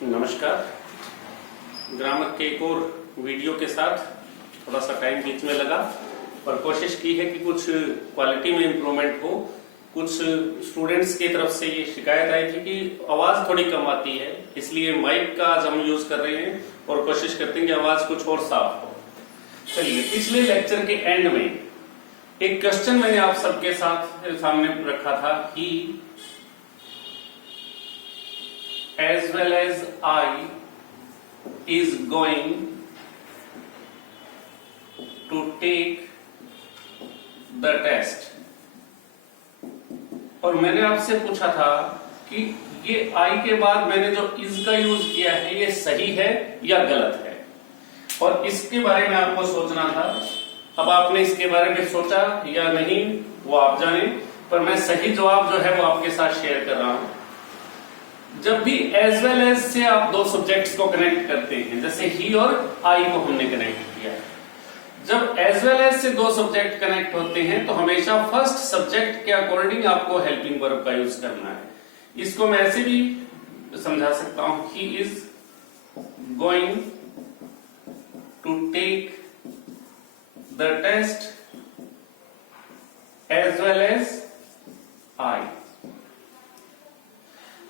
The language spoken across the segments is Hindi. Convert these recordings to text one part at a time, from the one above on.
नमस्कार। ग्रामर के एक और वीडियो के साथ थोड़ा सा टाइम बीच में लगा और कोशिश की है कि कुछ क्वालिटी में इम्प्रूवमेंट हो। कुछ स्टूडेंट्स की तरफ से ये शिकायत आई थी कि आवाज थोड़ी कम आती है, इसलिए माइक का आज हम यूज कर रहे हैं और कोशिश करते हैं कि आवाज कुछ और साफ हो। चलिए, पिछले लेक्चर के एंड में एक क्वेश्चन मैंने आप सबके साथ सामने रखा था कि as well as I is going to take the test। और मैंने आपसे पूछा था कि ये I के बाद मैंने जो is का यूज किया है ये सही है या गलत है, और इसके बारे में आपको सोचना था। अब आपने इसके बारे में सोचा या नहीं वो आप जाने, पर मैं सही जवाब जो है वो आपके साथ शेयर कर रहा हूं। जब भी एज वेल एज से आप दो सब्जेक्ट्स को कनेक्ट करते हैं, जैसे ही और आई को हमने कनेक्ट किया है, जब एज वेल एज से दो सब्जेक्ट कनेक्ट होते हैं तो हमेशा फर्स्ट सब्जेक्ट के अकॉर्डिंग आपको हेल्पिंग वर्ब का यूज करना है। इसको मैं ऐसे भी समझा सकता हूं, he is going to take the test as well as I.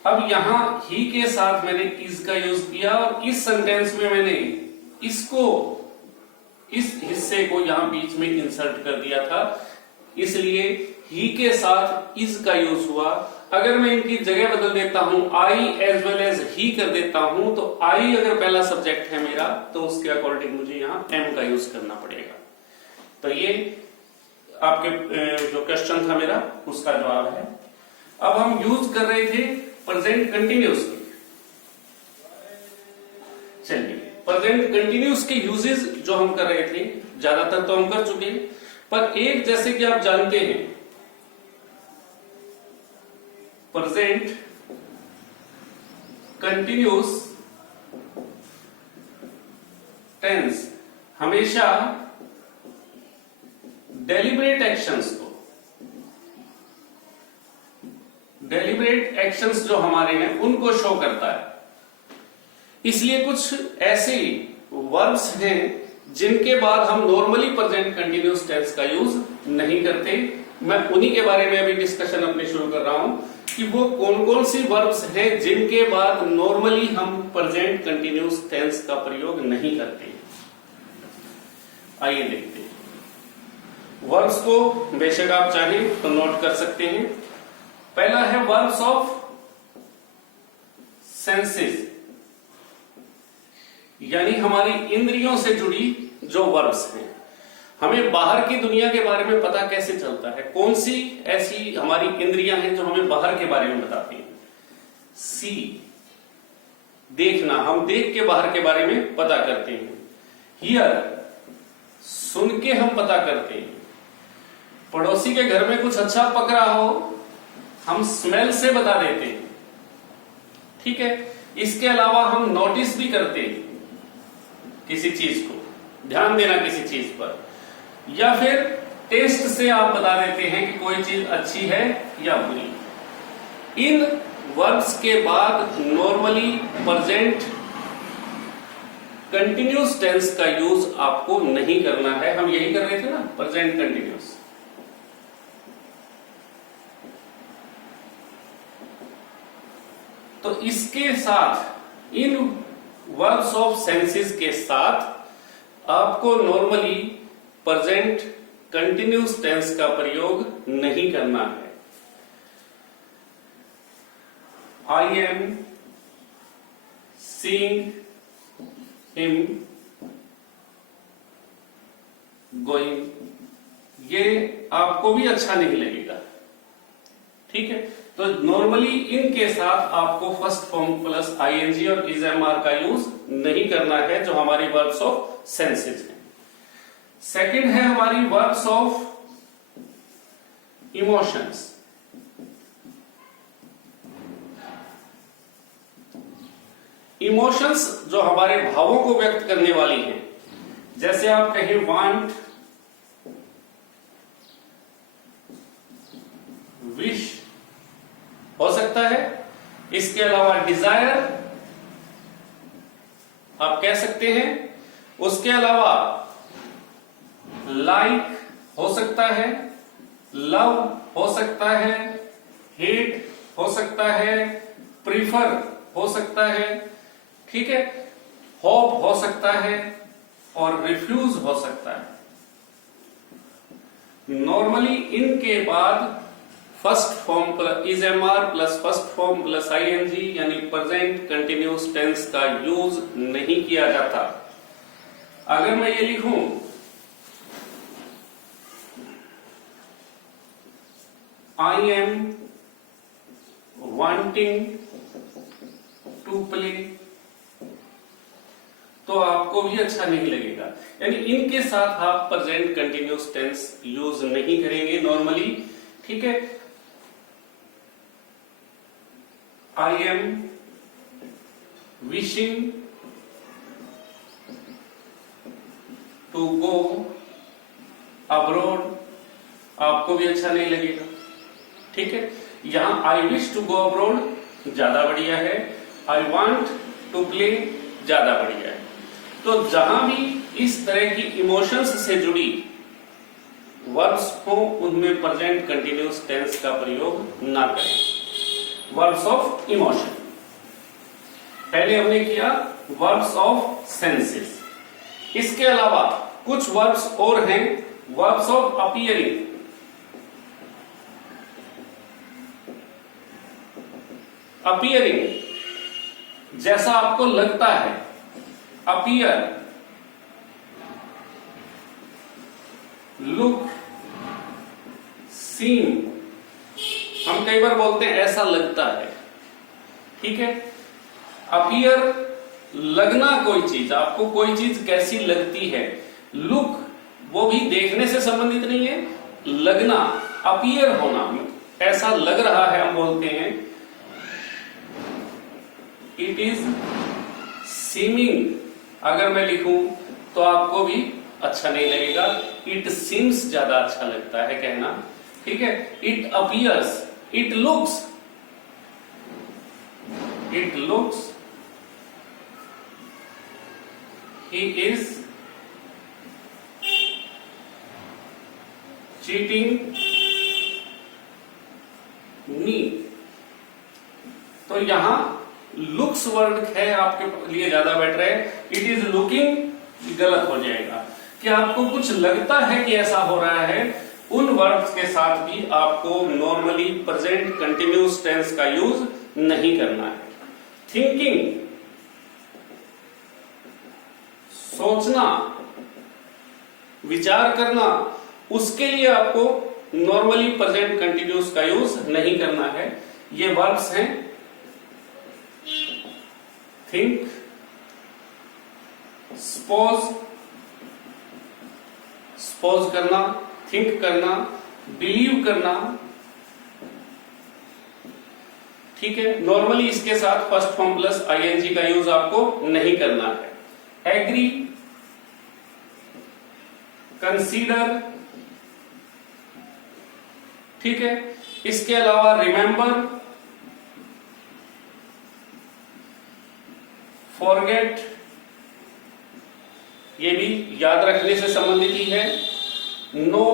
अब यहां ही के साथ मैंने इज का यूज किया और इस सेंटेंस में मैंने इसको, इस हिस्से को यहां बीच में इंसर्ट कर दिया था, इसलिए ही के साथ इज का यूज हुआ। अगर मैं इनकी जगह बदल देता हूं, आई एज वेल एज ही कर देता हूं, तो आई अगर पहला सब्जेक्ट है मेरा तो उसके अकॉर्डिंग मुझे यहां एम का यूज करना पड़ेगा। तो ये आपके जो क्वेश्चन था मेरा उसका जवाब है। अब हम यूज कर रहे थे प्रेजेंट कंटिन्यूस के। चलिए, प्रेजेंट कंटिन्यूस के यूजेस जो हम कर रहे थे ज्यादातर तो हम कर चुके हैं, पर एक जैसे कि आप जानते हैं प्रेजेंट कंटिन्यूस टेंस हमेशा डेलिब्रेट एक्शंस को, डेलिब्रेट एक्शंस जो हमारे हैं उनको शो करता है। इसलिए कुछ ऐसे वर्ब्स हैं जिनके बाद हम नॉर्मली प्रेजेंट कंटिन्यूअस टेंस का यूज नहीं करते। मैं उन्हीं के बारे में अभी डिस्कशन अपने शुरू कर रहा हूं कि वो कौन कौन सी वर्ब्स हैं जिनके बाद नॉर्मली हम प्रेजेंट कंटिन्यूअस टेंस का प्रयोग नहीं करते। आइए देखते हैं। वर्ब्स को बेशक आप चाहें तो नोट कर सकते हैं। पहला है वर्ब्स ऑफ सेंसेस, यानी हमारी इंद्रियों से जुड़ी जो वर्ब्स हैं। हमें बाहर की दुनिया के बारे में पता कैसे चलता है, कौन सी ऐसी हमारी इंद्रियां हैं जो हमें बाहर के बारे में बताती हैं। सी, देखना, हम देख के बाहर के बारे में पता करते हैं। हियर, सुन के हम पता करते हैं। पड़ोसी के घर में कुछ अच्छा पक रहा हो, हम स्मेल से बता देते हैं, ठीक है। इसके अलावा हम नोटिस भी करते हैं किसी चीज को, ध्यान देना किसी चीज पर, या फिर टेस्ट से आप बता देते हैं कि कोई चीज अच्छी है या बुरी। इन वर्ब्स के बाद नॉर्मली प्रेजेंट कंटिन्यूअस टेंस का यूज आपको नहीं करना है। हम यही कर रहे थे ना, प्रेजेंट कंटिन्यूअस। तो इसके साथ, इन वर्ब्स ऑफ सेंसेस के साथ आपको नॉर्मली प्रेजेंट कंटिन्यूअस टेंस का प्रयोग नहीं करना है। I am seeing him going, ये आपको भी अच्छा नहीं लगेगा, ठीक है। तो नॉर्मली इनके साथ आपको फर्स्ट फॉर्म प्लस आईएनजी और इजएमआर का यूज नहीं करना है, जो हमारी वर्ब्स ऑफ सेंसेस हैं। सेकंड है हमारी वर्ब्स ऑफ इमोशंस। इमोशंस जो हमारे भावों को व्यक्त करने वाली हैं, जैसे आप कहें वांट, विश हो सकता है, इसके अलावा डिजायर, आप कह सकते हैं। उसके अलावा लाइक हो सकता है, लव हो सकता है, हेट हो सकता है, प्रीफर हो सकता है, ठीक है, होप हो सकता है और रिफ्यूज हो सकता है। नॉर्मली इनके बाद first form is am are plus first form plus ING यानी प्रेजेंट कंटिन्यूस टेंस का यूज नहीं किया जाता। अगर मैं ये लिखूं I am wanting to play, तो आपको भी अच्छा नहीं लगेगा। यानी इनके साथ आप प्रेजेंट कंटिन्यूस टेंस यूज नहीं करेंगे नॉर्मली, ठीक है। I am wishing to go abroad, आपको भी अच्छा नहीं लगेगा, ठीक है। यहां I wish to go abroad ज्यादा बढ़िया है, आई वांट टू प्ले ज्यादा बढ़िया है। तो जहां भी इस तरह की इमोशंस से जुड़ी वर्ब्स हो उनमें प्रेजेंट कंटिन्यूस टेंस का प्रयोग ना करें। वर्ब्स ऑफ इमोशन पहले हमने किया, वर्ब्स ऑफ सेंसेस। इसके अलावा कुछ वर्ब्स और हैं, वर्ब्स ऑफ अपीयरिंग। अपीयरिंग जैसा आपको लगता है, अपीयर, लुक, सीम। हम कई बार बोलते हैं ऐसा लगता है, ठीक है। अपीयर लगना, कोई चीज, आपको कोई चीज कैसी लगती है। लुक वो भी देखने से संबंधित नहीं है, लगना, अपीयर होना, ऐसा लग रहा है, हम बोलते हैं इट इज सीमिंग। अगर मैं लिखूं तो आपको भी अच्छा नहीं लगेगा, इट सीम्स ज्यादा अच्छा लगता है कहना, ठीक है। It appears, it looks, it looks he is cheating मी। तो यहां लुक्स वर्ड है आपके लिए ज्यादा बेटर है, इट इज लुकिंग गलत हो जाएगा। कि आपको कुछ लगता है कि ऐसा हो रहा है, उन वर्ब्स के साथ भी आपको नॉर्मली प्रेजेंट कंटिन्यूस टेंस का यूज नहीं करना है। थिंकिंग सोचना, विचार करना, उसके लिए आपको नॉर्मली प्रेजेंट कंटिन्यूस का यूज नहीं करना है। ये वर्ब्स हैं थिंक, सपोज, सपोज करना, थिंक करना, बिलीव करना, ठीक है। नॉर्मली इसके साथ फर्स्ट फॉर्म प्लस आईएनजी का यूज आपको नहीं करना है। एग्री, कंसीडर, ठीक है। इसके अलावा रिमेंबर, फॉरगेट, ये भी याद रखने से संबंधित ही है। नो,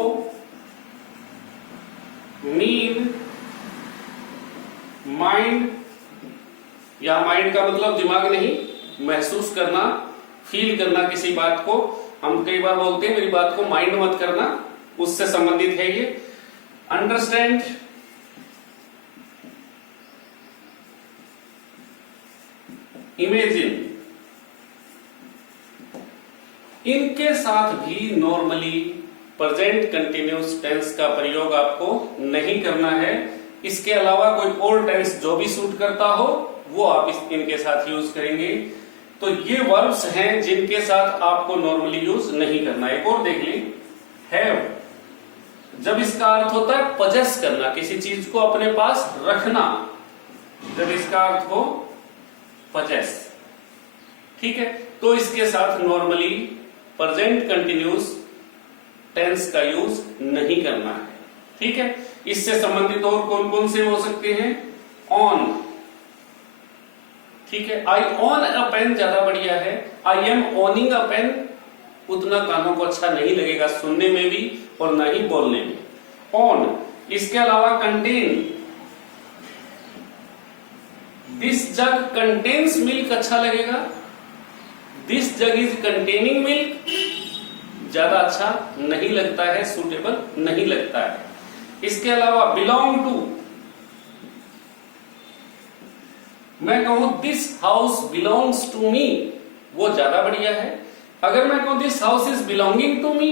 मीन, माइंड, या माइंड का मतलब दिमाग नहीं, महसूस करना, फील करना किसी बात को। हम कई बार बोलते हैं मेरी बात को माइंड मत करना, उससे संबंधित है ये। Understand, imagine. इनके साथ भी नॉर्मली प्रेजेंट कंटिन्यूस टेंस का प्रयोग आपको नहीं करना है। इसके अलावा कोई और टेंस जो भी सूट करता हो वो आप इनके साथ यूज करेंगे। तो ये वर्ब्स हैं जिनके साथ आपको नॉर्मली यूज नहीं करना। एक और देख लें, हैव, जब इसका अर्थ होता है पजेस करना, किसी चीज को अपने पास रखना, जब इसका अर्थ हो पजेस, ठीक है, तो इसके साथ नॉर्मली प्रेजेंट कंटिन्यूस टेंस का यूज नहीं करना है, ठीक है। इससे संबंधित और कौन कौन से हो सकते हैं, ऑन, ठीक है, आई ऑन अ पेन ज्यादा बढ़िया है, I am owning a pen उतना कानों को अच्छा नहीं लगेगा सुनने में भी और ना ही बोलने में। ऑन, इसके अलावा contain, this jug contains milk अच्छा लगेगा, this jug is containing milk ज्यादा अच्छा नहीं लगता है, सूटेबल नहीं लगता है। इसके अलावा बिलोंग टू, मैं कहूं this house belongs to me वो ज्यादा बढ़िया है। अगर मैं कहूं this house is belonging to me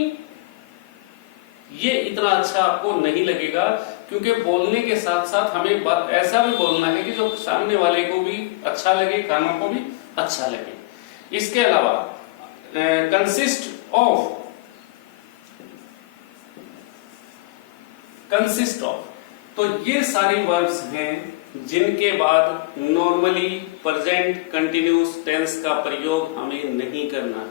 ये इतना अच्छा आपको नहीं लगेगा, क्योंकि बोलने के साथ साथ हमें बात ऐसा भी बोलना है कि जो सामने वाले को भी अच्छा लगे, कानों को भी अच्छा लगे। इसके अलावा कंसिस्ट ऑफ, कंसिस्ट ऑफ, तो ये सारी वर्ब्स हैं जिनके बाद नॉर्मली प्रेजेंट कंटिन्यूस टेंस का प्रयोग हमें नहीं करना है।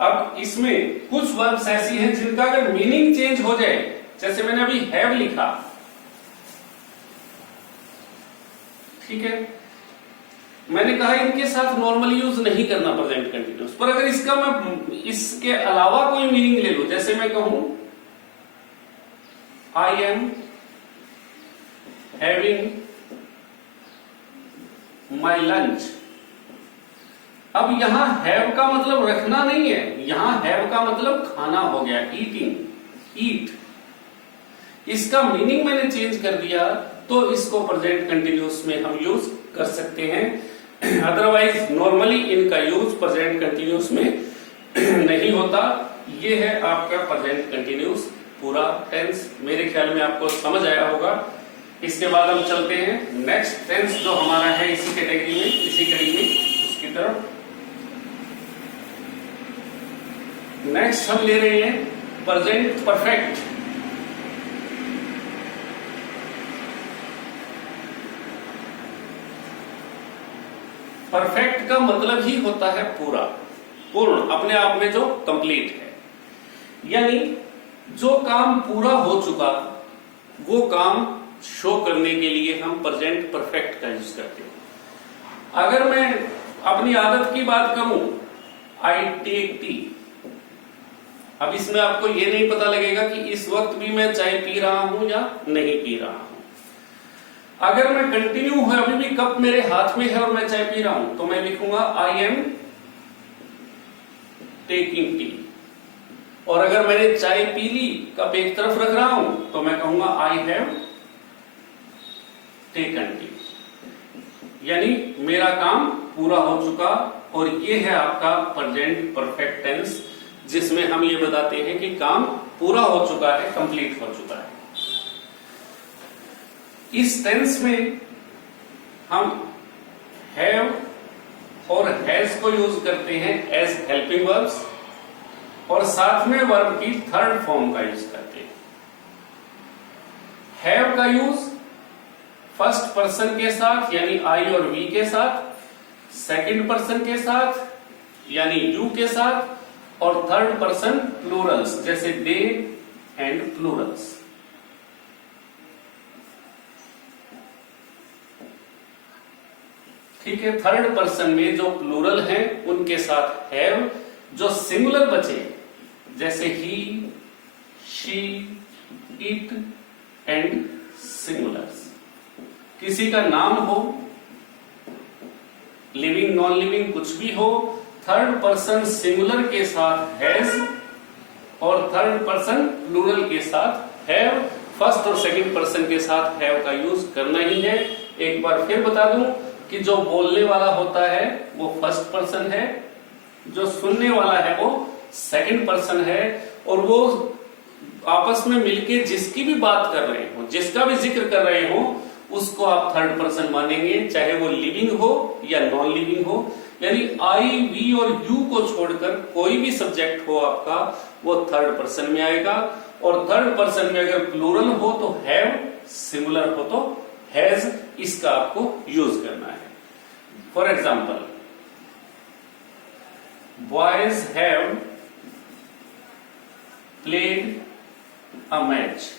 अब इसमें कुछ वर्ब्स ऐसी हैं जिनका अगर मीनिंग चेंज हो जाए, जैसे मैंने अभी हैव लिखा, ठीक है, मैंने कहा इनके साथ नॉर्मली यूज नहीं करना प्रेजेंट कंटिन्यूस, पर अगर इसका मैं इसके अलावा कोई मीनिंग ले लूं, जैसे मैं कहूं I am having my lunch, अब यहां हैव का मतलब रखना नहीं है, यहां हैव का मतलब खाना हो गया, ईटिंग, ईट। इसका मीनिंग मैंने चेंज कर दिया तो इसको प्रेजेंट कंटिन्यूस में हम यूज कर सकते हैं, अदरवाइज नॉर्मली इनका यूज प्रेजेंट कंटिन्यूस में नहीं होता। ये है आपका प्रेजेंट कंटिन्यूस पूरा टेंस। मेरे ख्याल में आपको समझ आया होगा। इसके बाद हम चलते हैं नेक्स्ट टेंस जो हमारा है इसी कैटेगरी में, इसी कड़ी में, उसकी तरफ। नेक्स्ट हम ले रहे हैं प्रेजेंट परफेक्ट। परफेक्ट का मतलब ही होता है पूरा, पूर्ण, अपने आप में जो कंप्लीट है, यानी जो काम पूरा हो चुका वो काम शो करने के लिए हम प्रेजेंट परफेक्ट का यूज करते हैं। अगर मैं अपनी आदत की बात करूं, आई टेक टी, अब इसमें आपको ये नहीं पता लगेगा कि इस वक्त भी मैं चाय पी रहा हूं या नहीं पी रहा हूं। अगर मैं कंटिन्यू है, अभी भी कप मेरे हाथ में है और मैं चाय पी रहा हूं, तो मैं लिखूंगा आई एम टेकिंग टी। और अगर मैंने चाय पी ली, कप एक तरफ रख रहा हूं, तो मैं कहूंगा आई हैव टेकन टी, यानी मेरा काम पूरा हो चुका। और ये है आपका प्रेजेंट परफेक्ट टेंस, जिसमें हम ये बताते हैं कि काम पूरा हो चुका है, कंप्लीट हो चुका है। इस टेंस में हम हैव और हैज को यूज करते हैं एज हेल्पिंग वर्ब्स, और साथ में वर्ब की थर्ड फॉर्म का यूज करते हैं। हैव का यूज फर्स्ट पर्सन के साथ यानी आई और वी के साथ, सेकंड पर्सन के साथ यानी यू के साथ, और थर्ड पर्सन प्लूरल्स जैसे दे एंड प्लूरल्स। ठीक है, थर्ड पर्सन में जो प्लूरल हैं उनके साथ हैव, जो सिंगुलर बचे जैसे ही, शी, इट एंड सिंगुलर्स। किसी का नाम हो, लिविंग नॉन लिविंग कुछ भी हो, थर्ड पर्सन सिंगुलर के साथ हैज और थर्ड पर्सन प्लूरल के साथ हैव, फर्स्ट और सेकंड पर्सन के साथ हैव का यूज करना ही है। एक बार फिर बता दूं कि जो बोलने वाला होता है वो फर्स्ट पर्सन है, जो सुनने वाला है वो सेकंड पर्सन है, और वो आपस में मिलके जिसकी भी बात कर रहे हो, जिसका भी जिक्र कर रहे हो, उसको आप थर्ड पर्सन मानेंगे, चाहे वो लिविंग हो या नॉन लिविंग हो। यानी आई, वी और यू को छोड़कर कोई भी सब्जेक्ट हो आपका, वो थर्ड पर्सन में आएगा। और थर्ड पर्सन में अगर प्लूरल हो तो हैव, सिंगुलर हो तो हैज, इसका आपको यूज करना है। For example, boys have played a match.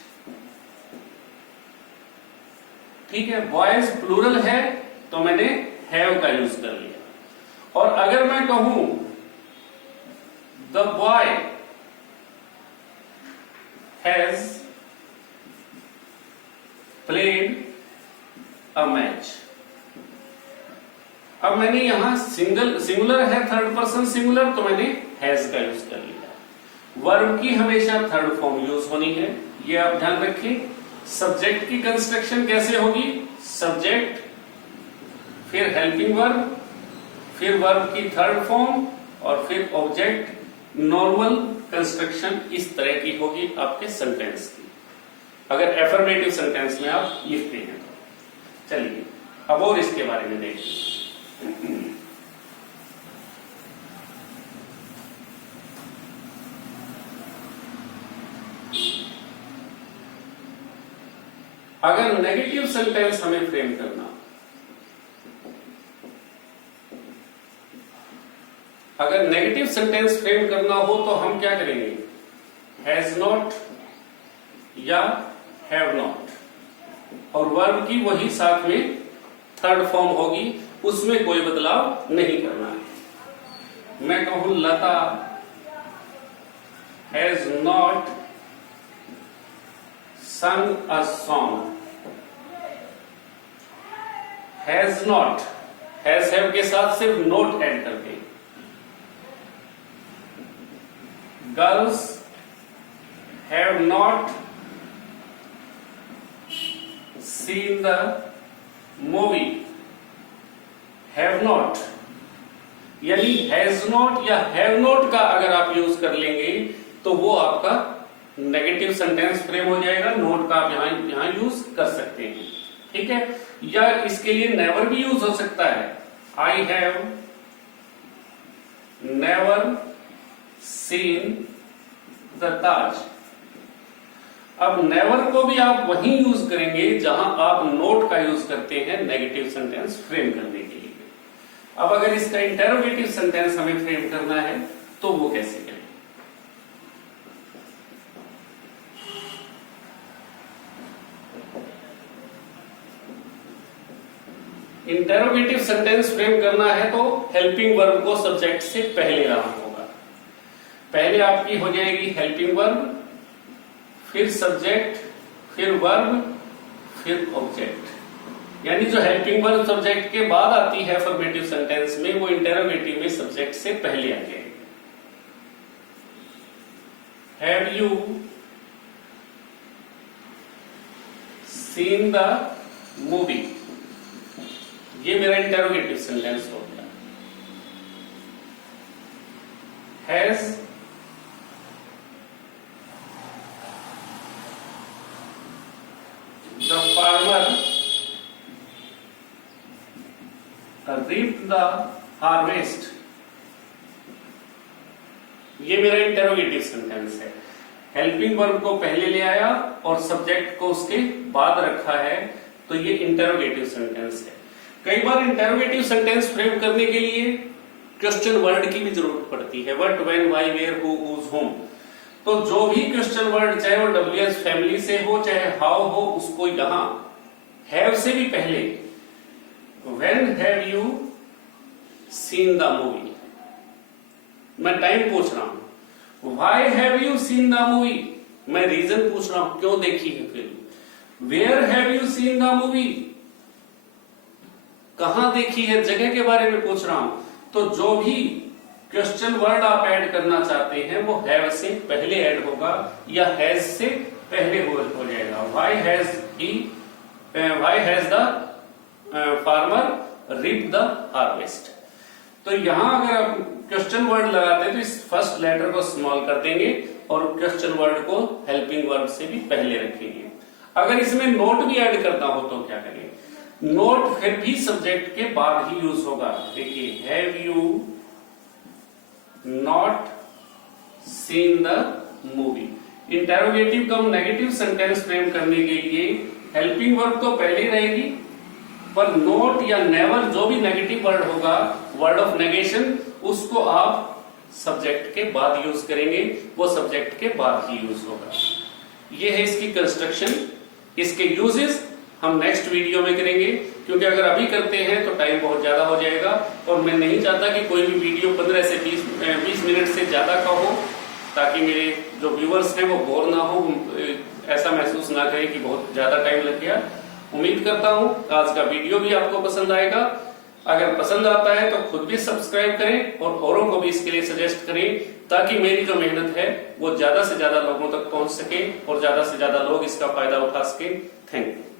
ठीक है, बॉयज प्लूरल है तो मैंने हैव का यूज कर लिया। और अगर मैं कहूं the boy has played a match, अब मैंने यहां सिंगुलर है, थर्ड पर्सन सिंगुलर, तो मैंने हैज का यूज कर लिया। वर्ब की हमेशा थर्ड फॉर्म यूज होनी है, ये आप ध्यान रखें। सब्जेक्ट की कंस्ट्रक्शन कैसे होगी, सब्जेक्ट फिर हेल्पिंग वर्ब फिर वर्ब की थर्ड फॉर्म और फिर ऑब्जेक्ट। नॉर्मल कंस्ट्रक्शन इस तरह की होगी आपके सेंटेंस की, अगर एफर्मेटिव सेंटेंस में आप लिखते हैं तो। चलिए अब और इसके बारे में देखिए। अगर नेगेटिव सेंटेंस हमें फ्रेम करना, अगर नेगेटिव सेंटेंस फ्रेम करना हो तो हम क्या करेंगे, हैज नॉट या हैव नॉट, और वर्ब की वही साथ में थर्ड फॉर्म होगी, उसमें कोई बदलाव नहीं करना है। मैं कहूं Lata has not sung a song, has not, has have के साथ सिर्फ नोट ऐड कर दें। Girls have not seen the movie, have not, यानी हैज नॉट या हैव नॉट का अगर आप यूज कर लेंगे तो वो आपका नेगेटिव सेंटेंस फ्रेम हो जाएगा। नोट का आप यहां यूज कर सकते हैं, ठीक है। या इसके लिए नेवर भी यूज हो सकता है, I have never seen the Taj. अब नेवर को भी आप वहीं यूज करेंगे जहां आप नोट का यूज करते हैं नेगेटिव सेंटेंस फ्रेम करने के लिए। अब अगर इसका इंटेरोगेटिव सेंटेंस हमें फ्रेम करना है तो वो कैसे करें। इंटेरोगेटिव सेंटेंस फ्रेम करना है तो हेल्पिंग वर्ब को सब्जेक्ट से पहले लाना होगा। पहले आपकी हो जाएगी हेल्पिंग वर्ब, फिर सब्जेक्ट, फिर वर्ब, फिर ऑब्जेक्ट। यानी जो हेल्पिंग वर्ब सब्जेक्ट के बाद आती है अफर्मेटिव सेंटेंस में, वो इंटेरोगेटिव में सब्जेक्ट से पहले आ जाएगी। Have you seen the movie, ये मेरा इंटेरोगेटिव सेंटेंस हो गया। Has the farmer reaped the harvest, ये मेरा इंटेरोगेटिव सेंटेंस है। हेल्पिंग वर्ब को पहले ले आया और सब्जेक्ट को उसके बाद रखा है, तो ये इंटेरोगेटिव सेंटेंस है। कई बार इंटेरोगेटिव सेंटेंस फ्रेम करने के लिए क्वेश्चन वर्ड की भी जरूरत पड़ती है, what, when, why, where, who, whose, whom. तो जो भी क्वेश्चन वर्ड, चाहे वो WH फैमिली से हो चाहे हाउ हो, उसको यहां हैव से भी पहले when have you seen the movie, मैं टाइम पूछ रहा हूं। Why have you seen the movie, मैं रीजन पूछ रहा हूं, क्यों देखी है फिल्म। Where have you seen the movie, कहां देखी है, जगह के बारे में पूछ रहा हूं। तो जो भी क्वेश्चन वर्ड आप ऐड करना चाहते हैं वो हैव से पहले ऐड होगा या हैज से पहले हो जाएगा। Why has the farmer reap the harvest. तो यहां अगर आप क्वेश्चन वर्ड लगाते हैं तो इस फर्स्ट लेटर को स्मॉल कर देंगे और क्वेश्चन वर्ड को हेल्पिंग वर्ब से भी पहले रखेंगे। अगर इसमें नोट भी ऐड करना हो तो क्या करेंगे, नोट फिर भी सब्जेक्ट के बाद ही यूज होगा। देखिए, have you not seen the movie. Interrogative come negative sentence frame करने के लिए हेल्पिंग वर्ब तो पहले ही रहेगी, पर नोट या नेवर जो भी नेगेटिव वर्ड होगा, वर्ड ऑफ नेगेशन, उसको आप सब्जेक्ट के बाद यूज करेंगे, वो सब्जेक्ट के बाद ही यूज होगा। ये है इसकी कंस्ट्रक्शन, इसके यूजेस हम नेक्स्ट वीडियो में करेंगे, क्योंकि अगर अभी करते हैं तो टाइम बहुत ज्यादा हो जाएगा और मैं नहीं चाहता कि कोई भी वीडियो 15 से 20 मिनट से ज्यादा का हो, ताकि मेरे जो व्यूअर्स हैं वो बोर ना हो, ऐसा महसूस ना करें कि बहुत ज्यादा टाइम लग गया। उम्मीद करता हूं आज का वीडियो भी आपको पसंद आएगा। अगर पसंद आता है तो खुद भी सब्सक्राइब करें और औरों को भी इसके लिए सजेस्ट करें, ताकि मेरी जो मेहनत है वो ज्यादा से ज्यादा लोगों तक पहुंच सके और ज्यादा से ज्यादा लोग इसका फायदा उठा सके। Thank you.